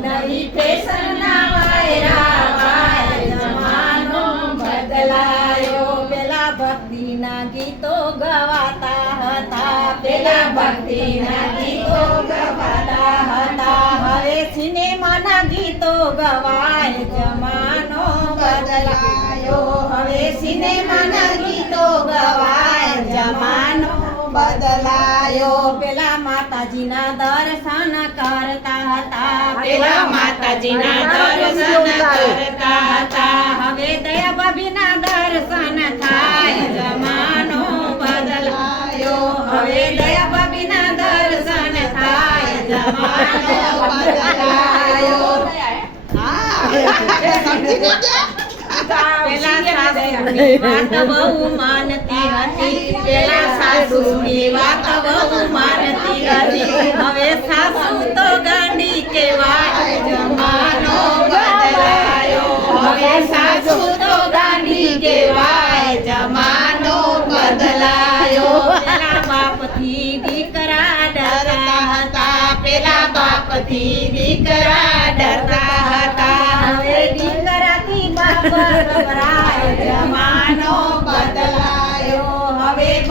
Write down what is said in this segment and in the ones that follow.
નવી fashion વાયરા Y જમાનો બદલાયો પેલા ભક્તિના ગીતો ગવાતા હતા પેલા ભક્તિના ગીતો ગવાતા હતા હવે સિનેમાના ગીતો ગવાય જમાનો બદલાયો હવે સિનેમાના ગીતો ગવાય જમાનો બદલાયો પેલા માતાજીના દર્શન કરતા હતા પેલા માતાજીના દર્શન કરતા હતા હવે દયા ભાભીના દર્શન થાય જમાનો બદલાયો હવે દયા ભાભીના દર્શન થાય જમાનો બદલાયો પેલા સાસુ માતા બહુ માનતી માનતી પેલા સાસુ ની વાત બહુ માનતી હતી હવે સાસુ તો ગાંડી કેવાય જમાનો બદલાયો હવે સાસુ તો ગાંડી કેવાય જમાનો બદલાયો પેલા બાપથી દીકરા ડરતા હતા પેલા બાપથી દીકરા ડરતા હતા હવે દીકરાથી બાપ ગભરાય જમાનો બદલાયો હવે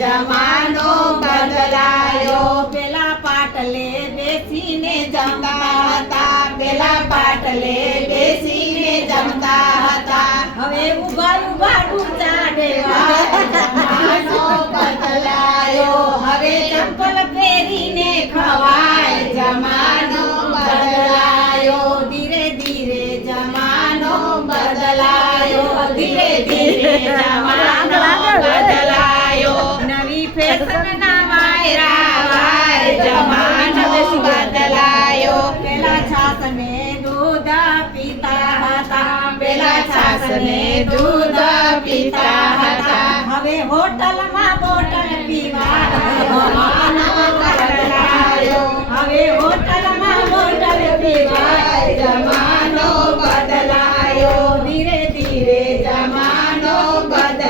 જમાનો બદલાયો પેલા પાટલે બેસીને જમતા હતા પેલા પાટલે બેસીને જમતા હતા હવે ઉભા ઉભાડું ચાડે જમાનો બદલાયો હવે ચંપલ પહેરીને ખવા બદલાયો નવી ફેશન નવાય રાવાય જમાનો બદલાયો પેલા છાસને દૂધ પીતા હતા પેલા છાસને દૂધ પીતા હતા હવે હોટલમાં બોટલ પીવા જમાનો બદલાયો હવે હોટલમાં બોટલ પીવા જમાનો બદલાયો ધીરે ધીરે જમાનો બદલાયો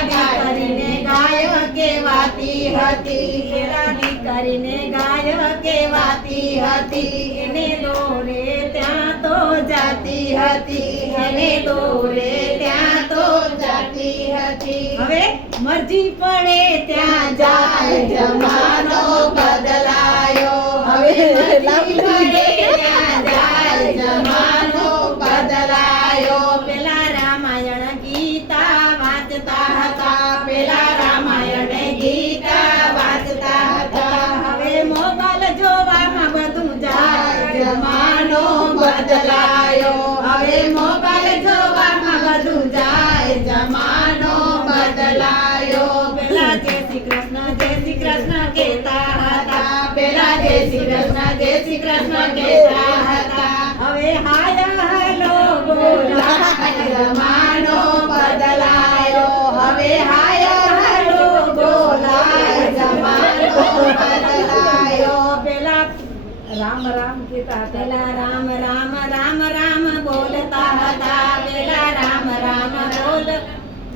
કરીને ગાય કેવાતી હતી એને દોરે ત્યાં તો જાતી હતી એને દોરે ત્યાં તો જાતી હતી હવે મરજી પડે ત્યાં જાય જમાનો બદલાયો હવે જમાનો બદલાયો હવે મોબાઈલ જોવામાં બધું જાય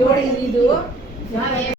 ಜೋಡಿ ಇದು